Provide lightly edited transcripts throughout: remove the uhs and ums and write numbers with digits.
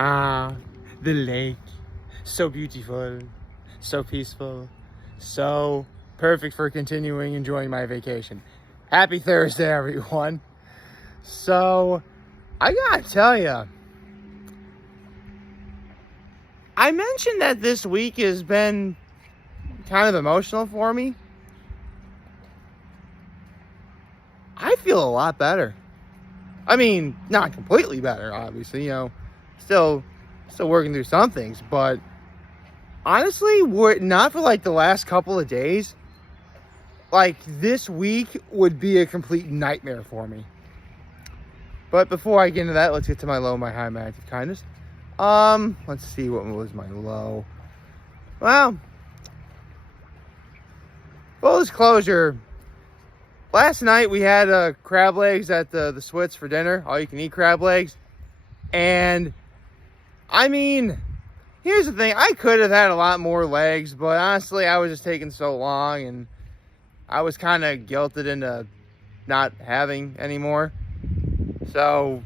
Ah, the lake. So beautiful, so peaceful, so perfect for continuing enjoying my vacation. Happy Thursday, everyone. So, I gotta tell you, I mentioned that this week has been kind of emotional for me. I feel a lot better. I mean, not completely better, obviously, still working through some things, but honestly, were it not for like the last couple of days, like this week would be a complete nightmare for me. But before I get into that, let's get to my low, my high, my active kindness. Let's see, what was my low? Well, full disclosure, last night we had crab legs at the Switz for dinner, all you can eat crab legs. And I mean, here's the thing, I could have had a lot more legs, but honestly, I was just taking so long and I was kind of guilted into not having any more. So,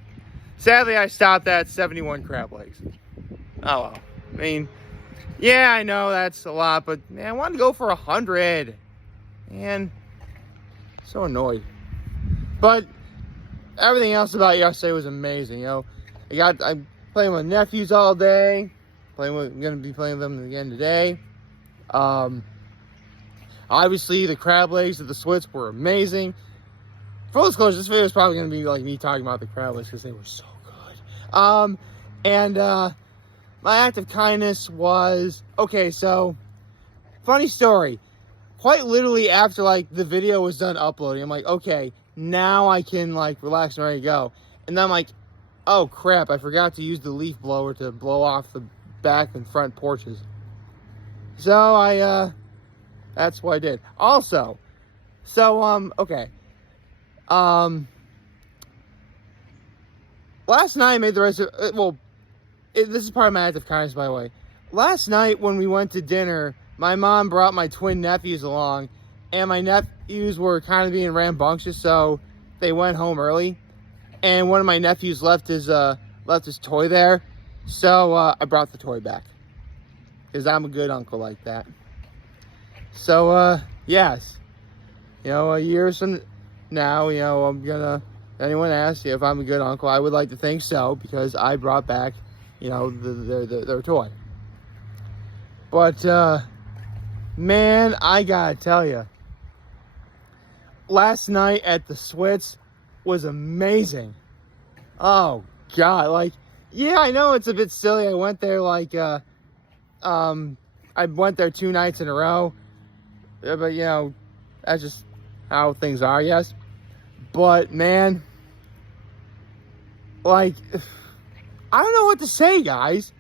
sadly, I stopped at 71 crab legs. Oh well. I mean, yeah, I know that's a lot, but man, I wanted to go for 100. Man, so annoyed. But everything else about yesterday was amazing. I'm playing with nephews all day. I'm gonna be playing with them again today. Obviously, the crab legs at the Switz were amazing. Full disclosure, this video is probably going to be like me talking about the crab legs because they were so good. And my act of kindness was, okay, so, funny story. Quite literally after, like, the video was done uploading, I'm like, okay, now I can, like, relax and ready to go. And then I'm like, oh, crap, I forgot to use the leaf blower to blow off the back and front porches. So, that's what I did. Also, so, okay. Last night I made the reservation. This is part of my act of kindness, by the way. Last night when we went to dinner, my mom brought my twin nephews along, and my nephews were kind of being rambunctious, so they went home early. And one of my nephews left his toy there, so I brought the toy back because I'm a good uncle like that. So yes, a year from now, anyone asks if I'm a good uncle, I would like to think so, because I brought back, their toy. But, man, I gotta tell you, last night at the Switz was amazing. Oh, God, yeah, I know it's a bit silly. I went there, I went there 2 nights in a row, but, that's just how things are, yes. But, man, I don't know what to say, guys.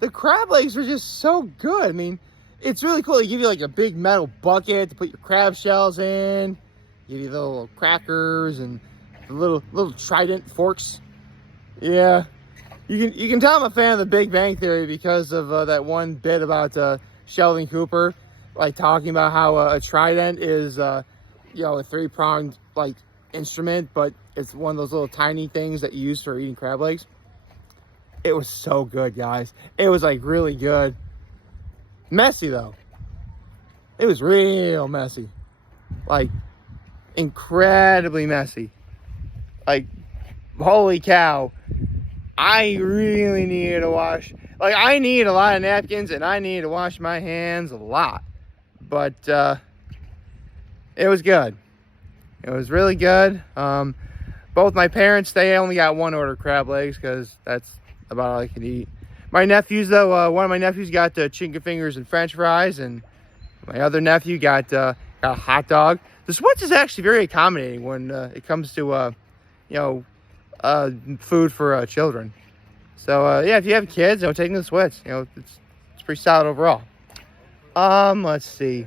The crab legs were just so good. I mean, it's really cool. They give you, like, a big metal bucket to put your crab shells in. Give you the little crackers and the little trident forks. Yeah. You can tell I'm a fan of the Big Bang Theory because of that one bit about Sheldon Cooper, like, talking about how a trident is, a 3-pronged, instrument, but it's one of those little tiny things that you use for eating crab legs. It was so good, guys. It was really good. Messy though. It was real messy. Incredibly messy. Holy cow. I really needed to wash. I need a lot of napkins and I needed to wash my hands a lot. But it was good. It was really good. Both my parents, they only got one order of crab legs because that's about all I could eat. My nephews, though, one of my nephews got chicken fingers and French fries, and my other nephew got a hot dog. The Switz is actually very accommodating when it comes to food for children. So yeah, if you have kids, take them to the Switz. It's pretty solid overall. Let's see.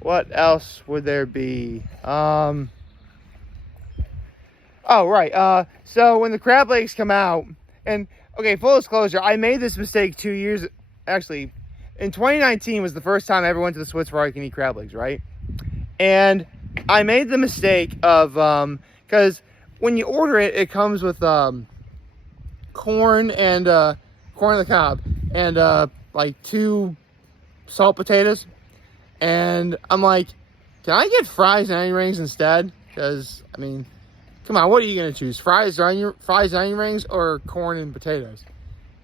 What else would there be? Oh, right. So when the crab legs come out, and okay, full disclosure, I made this mistake 2 years, actually, in 2019 was the first time I ever went to the Switz where I can eat crab legs, right? And I made the mistake of, because when you order it, it comes with corn and corn on the cob and like 2 salt potatoes. And I'm like, can I get fries and onion rings instead? Because, I mean, come on, what are you going to choose? Fries, onion rings, or corn and potatoes?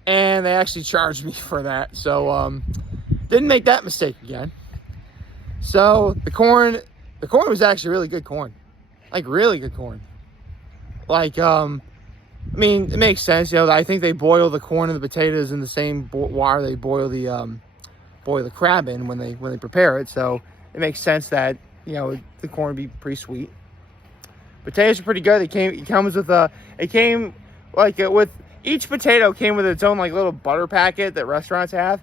And they actually charged me for that. So, didn't make that mistake again. So, the corn was actually really good corn. Like, really good corn. Like, I mean, it makes sense. You know, I think they boil the corn and the potatoes in the same water they boil the crab in when they prepare it. So, it makes sense that, you know, the corn would be pretty sweet. Potatoes are pretty good. It comes with with each potato came with its own like little butter packet that restaurants have,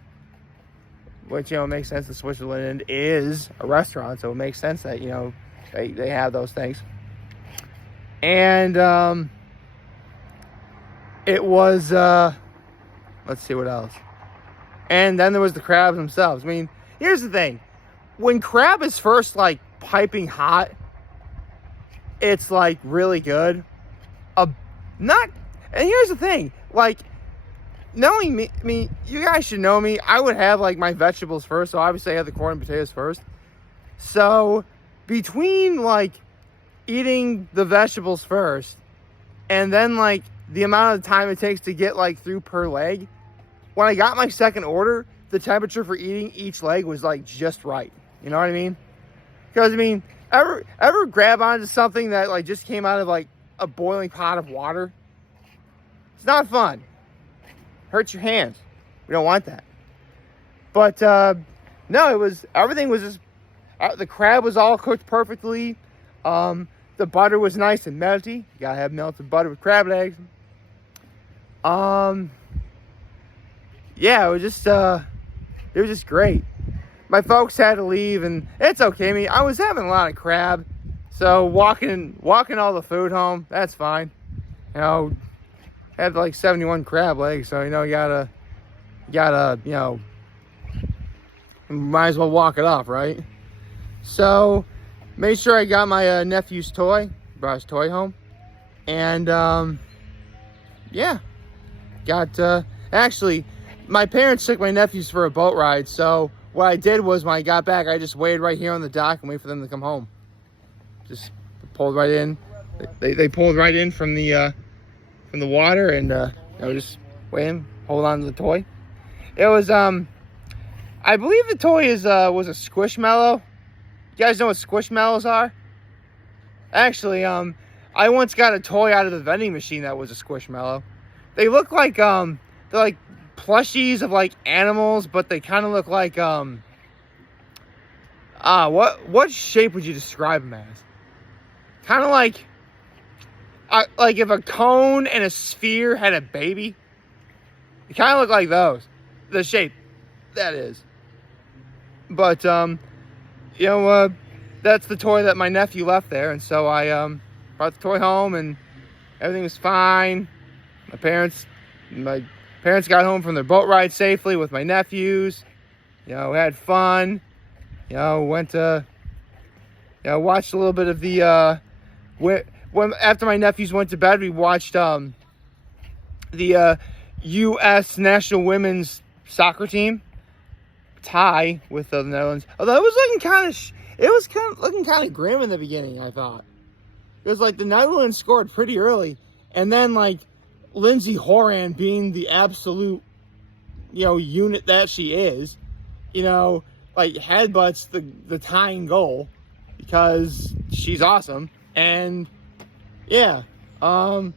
which, you know, makes sense. The Switzerland is a restaurant, so it makes sense that, you know, they have those things. And it was let's see what else. And then there was the crabs themselves. I mean, here's the thing: when crab is first like piping hot, it's like really good. And here's the thing, like, knowing me, I mean, you guys should know me. I would have like my vegetables first, so obviously I have the corn and potatoes first. So between like eating the vegetables first and then like the amount of time it takes to get like through per leg, when I got my second order, the temperature for eating each leg was like just right. You know what I mean? Because, I mean, ever grab onto something that like just came out of like a boiling pot of water? It's not fun. Hurts your hands. We don't want that. But no, everything was just, the crab was all cooked perfectly. The butter was nice and melty. You gotta have melted butter with crab legs. Yeah, it was just great. My folks had to leave, and it's okay. I mean, I was having a lot of crab, so walking all the food home, that's fine. You know, I had like 71 crab legs, so, you know, you gotta, you know, might as well walk it off, right? So, made sure I got my nephew's toy, brought his toy home, and yeah, actually, my parents took my nephews for a boat ride, so what I did was when I got back, I just waited right here on the dock and waited for them to come home. Just pulled right in. They pulled right in from the water, and you know, just waiting, hold on to the toy. It was I believe the toy was a Squishmallow. You guys know what Squishmallows are? Actually, I once got a toy out of the vending machine that was a Squishmallow. They look like they're like plushies of like animals, but they kind of look like what shape would you describe them as? Kind of like if a cone and a sphere had a baby. It kind of look like those, the shape that is. But you know, that's the toy that my nephew left there, and so I brought the toy home, and everything was fine. My parents got home from their boat ride safely with my nephews. You know, had fun. You know, went to, you know, watched a little bit of the when after my nephews went to bed, we watched the U.S. national women's soccer team tie with the Netherlands. Although it was looking kind of grim in the beginning, I thought. It was like the Netherlands scored pretty early, and then like Lindsay Horan, being the absolute, you know, unit that she is, you know, like headbutts the tying goal because she's awesome. And yeah, the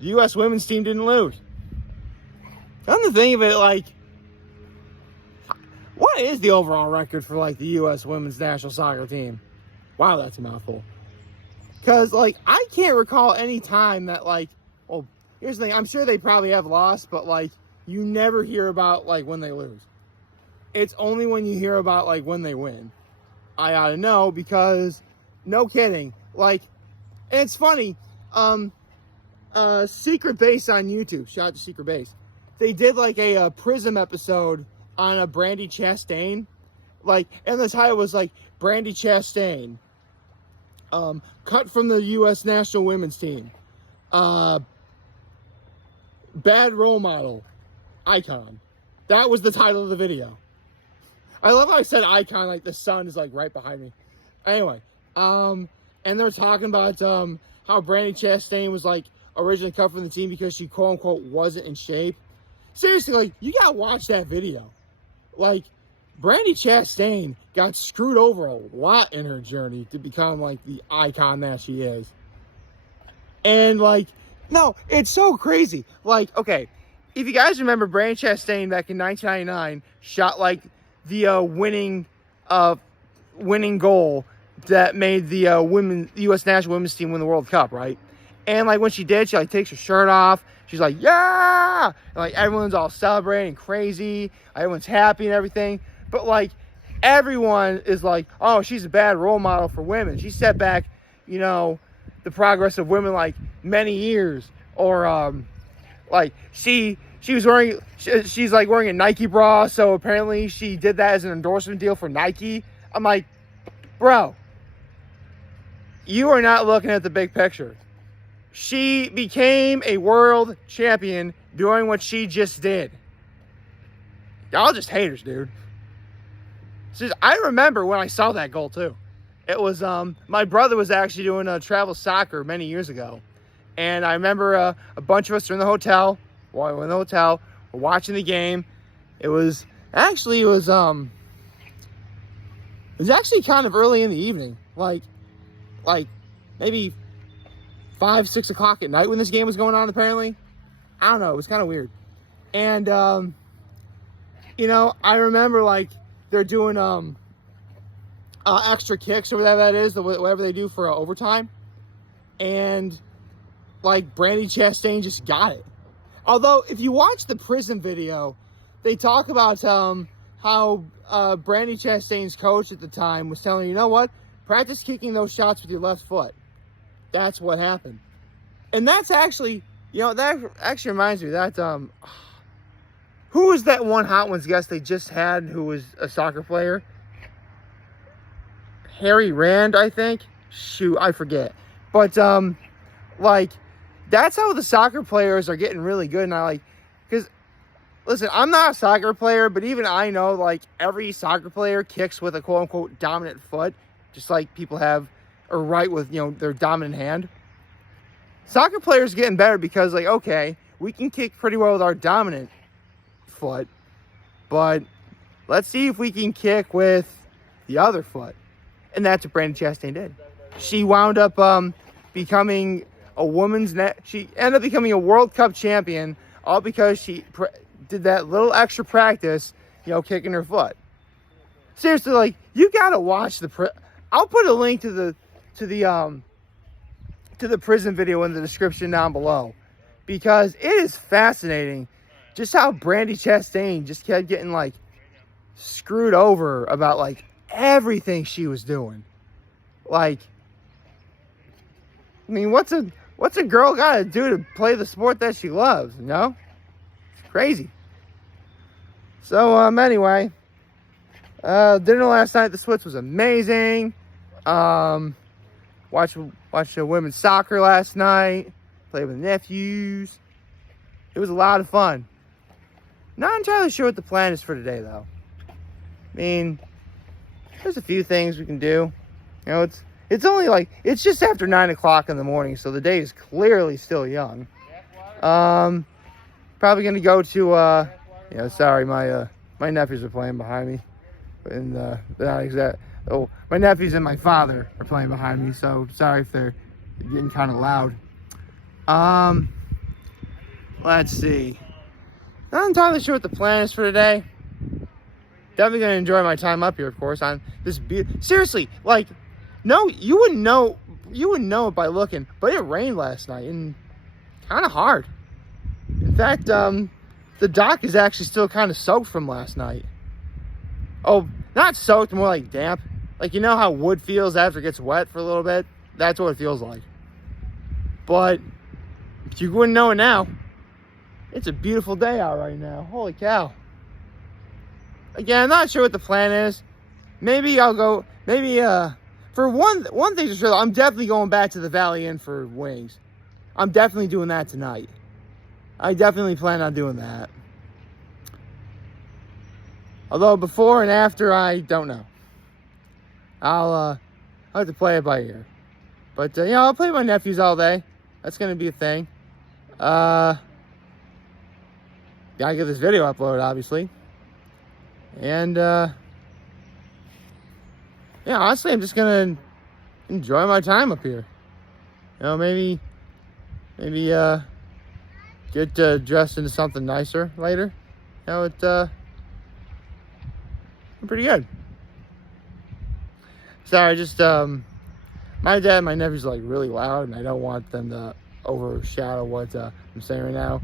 U.S. women's team didn't lose. Come to think of it, like, what is the overall record for like the U.S. women's national soccer team? Wow, that's a mouthful. Because like I can't recall any time that like, well, here's the thing, I'm sure they probably have lost, but like you never hear about like when they lose. It's only when you hear about like when they win. I ought to know, because no kidding. Like, and it's funny, Secret Base on YouTube, shout out to Secret Base. They did like a Prism episode on a Brandy Chastain. Like, and the title was like Brandy Chastain, cut from the U.S. national women's team. bad role model icon. That was the title of the video. I love how I said icon, like the sun is like right behind me. Anyway, and they're talking about how Brandi Chastain was like originally cut from the team because she quote unquote wasn't in shape. Seriously, like, you gotta watch that video. Like, Brandi Chastain got screwed over a lot in her journey to become like the icon that she is. And like, no, it's so crazy. Like, okay, if you guys remember, Brandi Chastain back in 1999 shot like the winning goal that made the U.S. national women's team win the World Cup, right? And like when she did, she like takes her shirt off. She's like, yeah! And like everyone's all celebrating, crazy. Everyone's happy and everything. But like everyone is like, oh, she's a bad role model for women. She set back, you know, the progress of women like many years. Or like she's like wearing a Nike bra, so apparently she did that as an endorsement deal for Nike. I'm like, bro, you are not looking at the big picture. She became a world champion doing what she just did. Y'all just haters, dude. I remember when I saw that goal too. It was my brother was actually doing travel soccer many years ago, and I remember a bunch of us were in the hotel. While we were in the hotel, we're watching the game. It was actually kind of early in the evening, like maybe 5, 6 o'clock at night when this game was going on. Apparently, I don't know. It was kind of weird, and you know, I remember like they're doing extra kicks or whatever that is, whatever they do for overtime, and like Brandi Chastain just got it. Although if you watch the prison video, they talk about how Brandi Chastain's coach at the time was telling her, you know what, practice kicking those shots with your left foot. That's what happened. And that's actually, you know, that actually reminds me that who was that one Hot Ones guest they just had who was a soccer player? Harry Rand, I think. Shoot, I forget. But like, that's how the soccer players are getting really good. And I like, because listen, I'm not a soccer player, but even I know like every soccer player kicks with a quote unquote dominant foot, just like people have a right with, you know, their dominant hand. Soccer players getting better because like, okay, we can kick pretty well with our dominant foot, but let's see if we can kick with the other foot. And that's what Brandi Chastain did. She wound up becoming she ended up becoming a World Cup champion, all because she did that little extra practice, you know, kicking her foot. Seriously, like, you gotta watch I'll put a link to the prison video in the description down below, because it is fascinating just how Brandi Chastain just kept getting like screwed over about like everything she was doing. Like, I mean, what's a girl gotta do to play the sport that she loves, you know? It's crazy. So anyway, dinner last night at the Switz was amazing. Watched women's soccer last night. Played with nephews. It was a lot of fun. Not entirely sure what the plan is for today, though. I mean, there's a few things we can do. You know, it's only like, it's just after 9 o'clock in the morning, so the day is clearly still young. Probably gonna go to, you know, sorry, my nephews are playing behind me. And, they're not exact. Oh, my nephews and my father are playing behind me, so sorry if they're getting kind of loud. Let's see. Not entirely sure what the plan is for today. Definitely gonna enjoy my time up here, of course, on this seriously, like, no, you wouldn't know it by looking, but it rained last night, and kind of hard. In fact, the dock is actually still kind of soaked from last night. Oh, not soaked, more like damp. Like, you know how wood feels after it gets wet for a little bit? That's what it feels like. But you wouldn't know it now. It's a beautiful day out right now. Holy cow. Again, I'm not sure what the plan is. Maybe I'll go, for one thing for sure, I'm definitely going back to the Valley Inn for wings. I'm definitely doing that tonight. I definitely plan on doing that. Although before and after, I don't know. I'll have to play it by ear. But, I'll play with my nephews all day. That's going to be a thing. Gotta get this video uploaded, obviously. And, honestly, I'm just going to enjoy my time up here. Maybe get dressed into something nicer later. I'm pretty good. Sorry, just, my dad and my nephew's like really loud, and I don't want them to overshadow what I'm saying right now.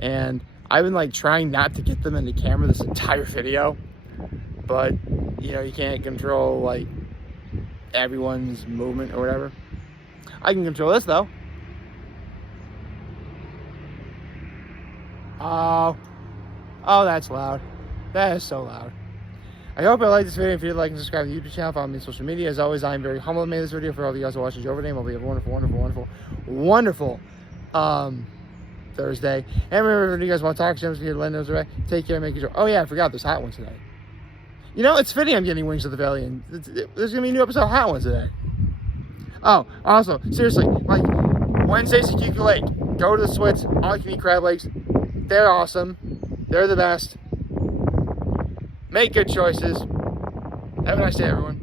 And I've been like trying not to get them in the camera this entire video, but you can't control like everyone's movement or whatever. I can control this though. Oh, that's loud. That is so loud. I hope you liked this video. If you did, like and subscribe to the YouTube channel, follow me on social media. As always, I am very humbled to make this video. For all of you guys who watch this over name, I'll be a wonderful Thursday. And remember, if you guys want to talk to them, let those right. Take care, make sure. Oh yeah, I forgot there's hot ones today. It's fitting I'm getting Wings of the Valley, and there's gonna be a new episode of Hot Ones today. Oh, also, seriously, like Wednesdays at Kiki Lake, go to the Switz, all you can eat crab legs. They're awesome. They're the best. Make good choices. Have a nice day, everyone.